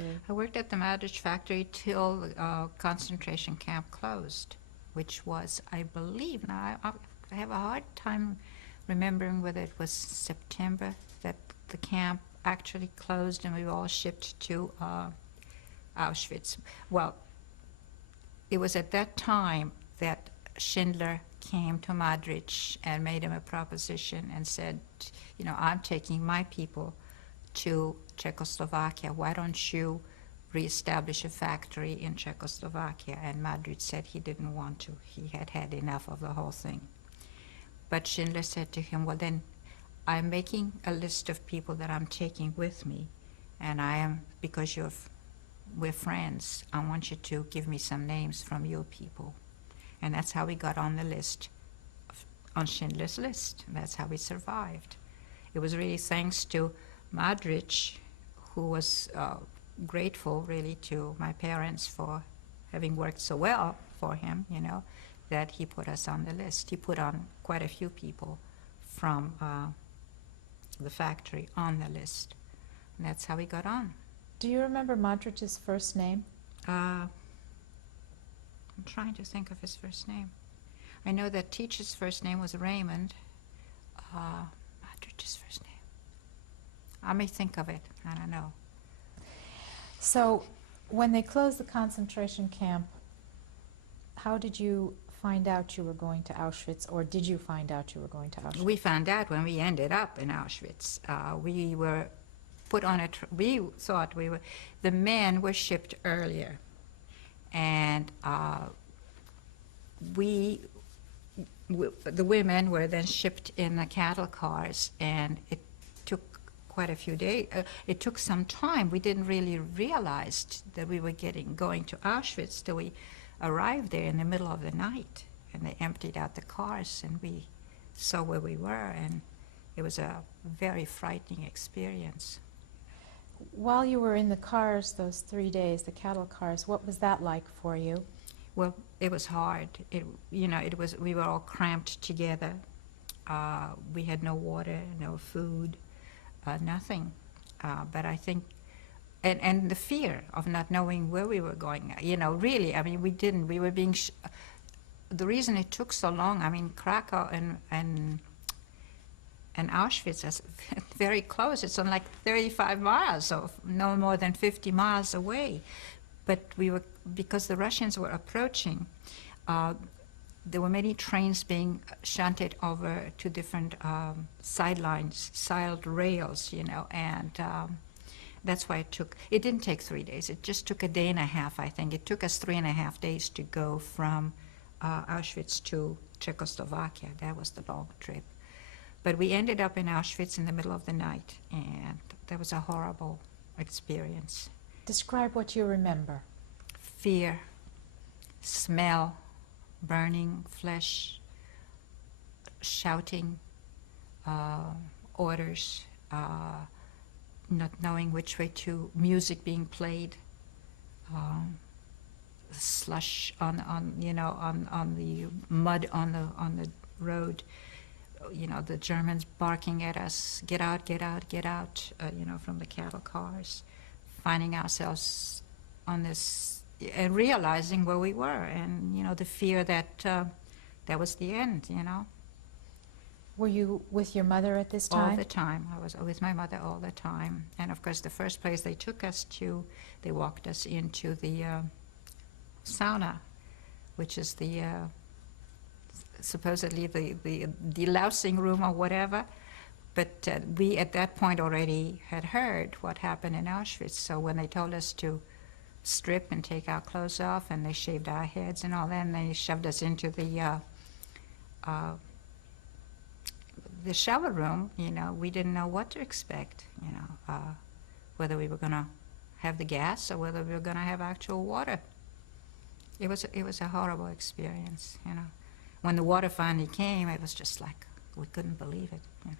I worked at the Madrid factory till the concentration camp closed, which was, I believe, now I have a hard time remembering whether it was September that the camp actually closed and we were all shipped to Auschwitz. Well, it was at that time that Schindler came to Madrid and made him a proposition and said, you know, I'm taking my people to Czechoslovakia. Why don't you reestablish a factory in Czechoslovakia? And Madrid said he didn't want to. He had had enough of the whole thing. But Schindler said to him, well then, I'm making a list of people that I'm taking with me, and I am, because we're friends, I want you to give me some names from your people. And that's how we got on the list, on Schindler's list. And that's how we survived. It was really thanks to Madrid, who was grateful really to my parents for having worked so well for him, you know, that he put us on the list. He put on quite a few people from the factory on the list. And that's how we got on. Do you remember Madrid's first name? I'm trying to think of his first name. I know that Teach's first name was Raymond. Madrid's first name. I may think of it. I don't know. So, when they closed the concentration camp, how did you find out you were going to Auschwitz, or did you find out you were going to Auschwitz? We found out when we ended up in Auschwitz. We were put on a, we thought we were, the men were shipped earlier. And the women were then shipped in the cattle cars, and it took quite a few days. It took some time. We didn't really realize that we were going to Auschwitz till we arrived there in the middle of the night, and they emptied out the cars, and we saw where we were, and it was a very frightening experience. While you were in the cars those 3 days, the cattle cars, what was that like for you? Well, it was hard. You know, we were all cramped together. We had no water, no food, nothing. But I think, and the fear of not knowing where we were going, you know, really, I mean, we were being, the reason it took so long, I mean, Krakow and Auschwitz is very close. It's on like 35 miles, so no more than 50 miles away. But we were, because the Russians were approaching, there were many trains being shunted over to different sidelines, side rails, you know, and that's why it didn't take 3 days. It just took a day and a half, I think. It took us 3.5 days to go from Auschwitz to Czechoslovakia. That was the long trip. But we ended up in Auschwitz in the middle of the night, and that was a horrible experience. Describe what you remember. Fear, smell, burning flesh, shouting orders, not knowing which way to, music being played, slush on the mud on the road. You know, the Germans barking at us, get out, get out, get out, you know, from the cattle cars, finding ourselves on this, and realizing where we were, and, you know, the fear that that was the end, you know. Were you with your mother at this time? All the time. I was with my mother all the time. And of course, the first place they took us to, they walked us into the sauna, which is the supposedly the delousing room or whatever, but we at that point already had heard what happened in Auschwitz. So when they told us to strip and take our clothes off, and they shaved our heads and all that, and they shoved us into the shower room, you know, we didn't know what to expect, you know, whether we were going to have the gas or whether we were going to have actual water. It was a horrible experience, you know. When the water finally came, it was just like, we couldn't believe it, you know.